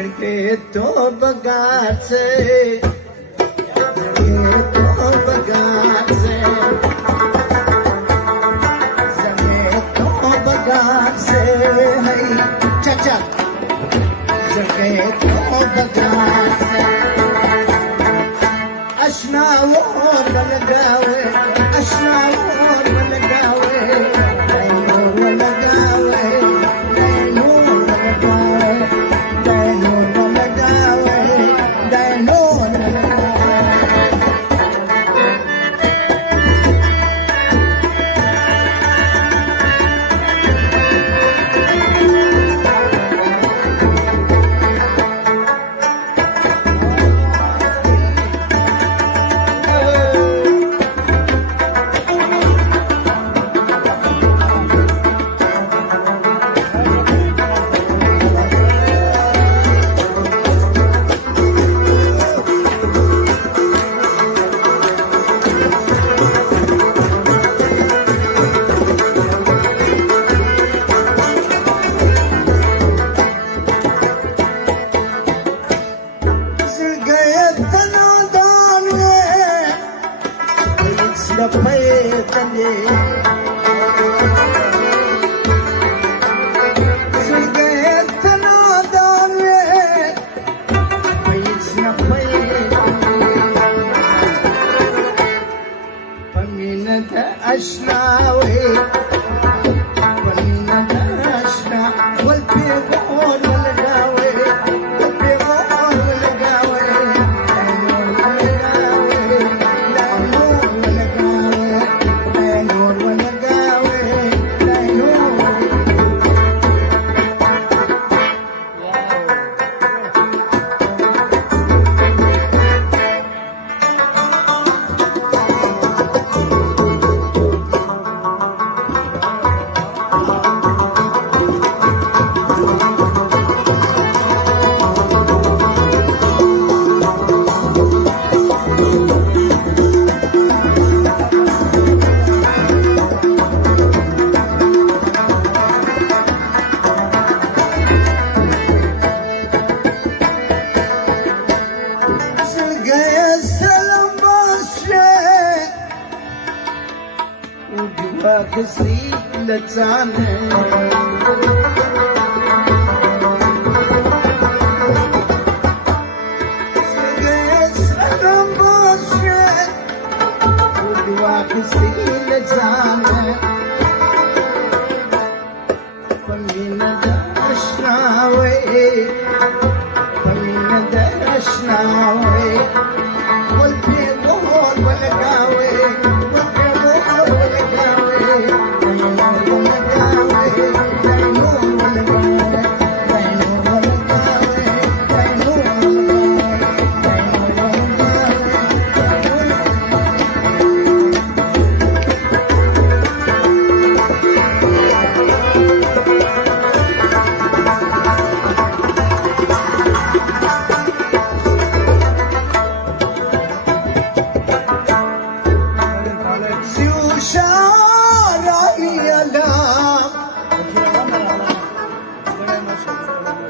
झळके तो बघाचे तो बघाचे झळके तो बघाचे चाचा झळके तो बघाचे अशनावर लगावे अशनावर लगावे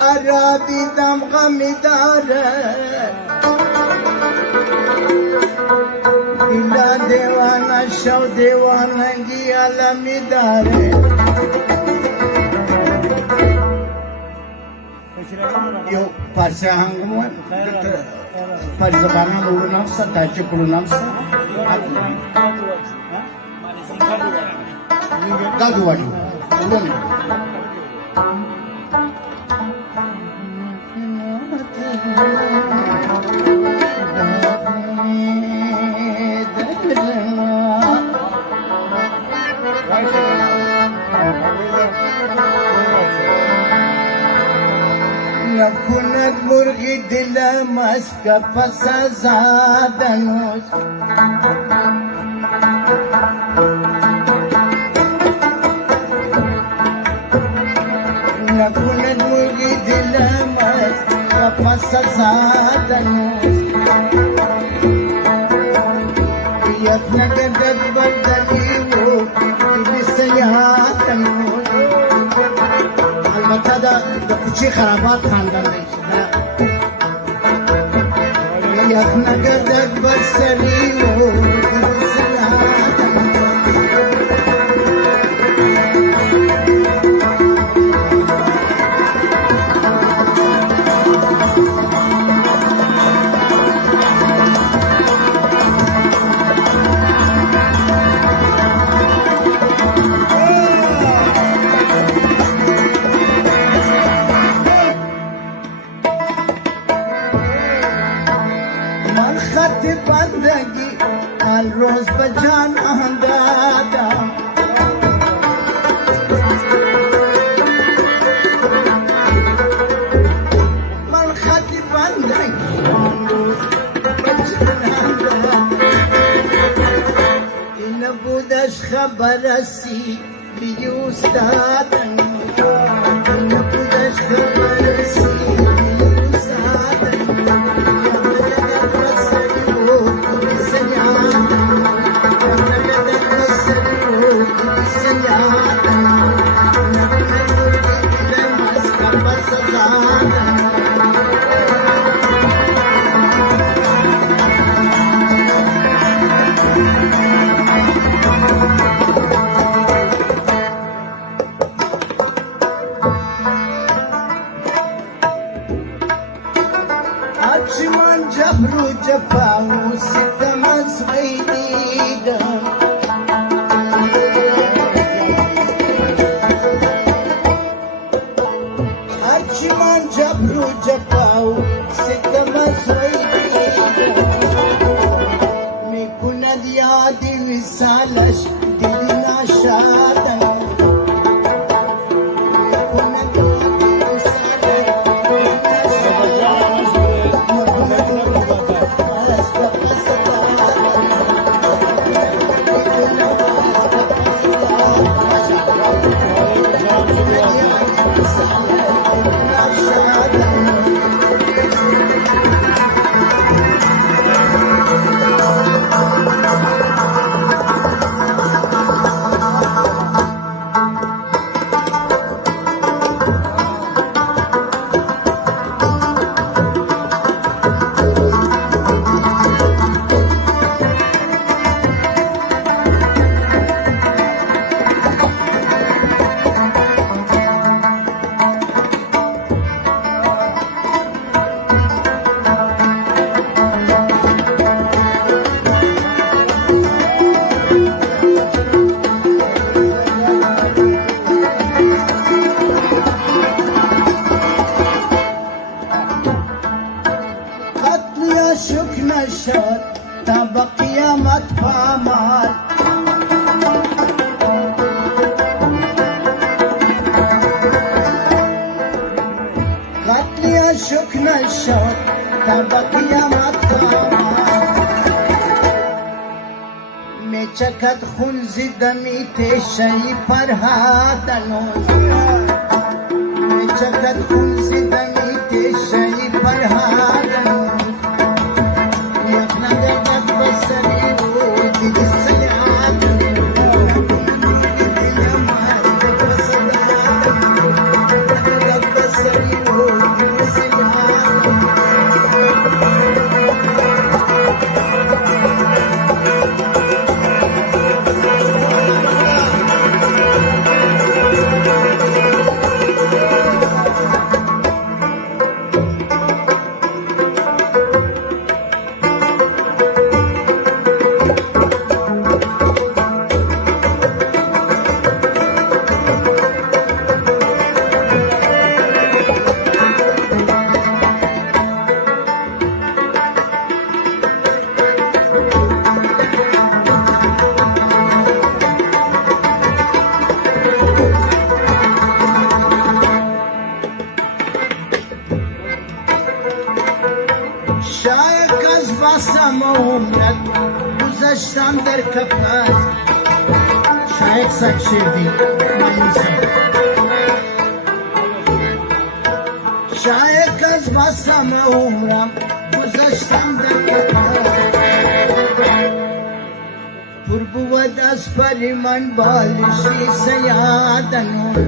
Aradidam gamidare Ila devana shav devana gi alamidare Yo parça hangum var parça bana bulunamsa taçı bulunamsa Gaduwadi Ulone Nakunat murgi dilamas kapasazadanos Nakunat murgi dilamas kapasazadanos Iyat nagadat bardaliwo ibisayatanos Almatada چی خرابات خاندان دی یک نگردد بسری و خط بندگی هر روز به جان دادم من خط بندگی هر روز به جان دادم این بودش خبرسی بیوستادن این بودش خبرسی من جبر و جفا و ستم از وی دیدم هرچی من جبر و جفا و ستم از وی دیدم میکند یاد وصالش دل ناشادم شک نشد تا به قیامت پامال قتل شک نشد تا به قیامت پامال می چکد خون زدمی تشهی فرهادنوز می چکد خون زدمی تشهی فرهادنوز شاید از باسم عمرت گذشتم در کپاس شاید سک شدی شاید از باسم عمرم گذشتم در کپاس پر بود از پری من بالشی سیادنون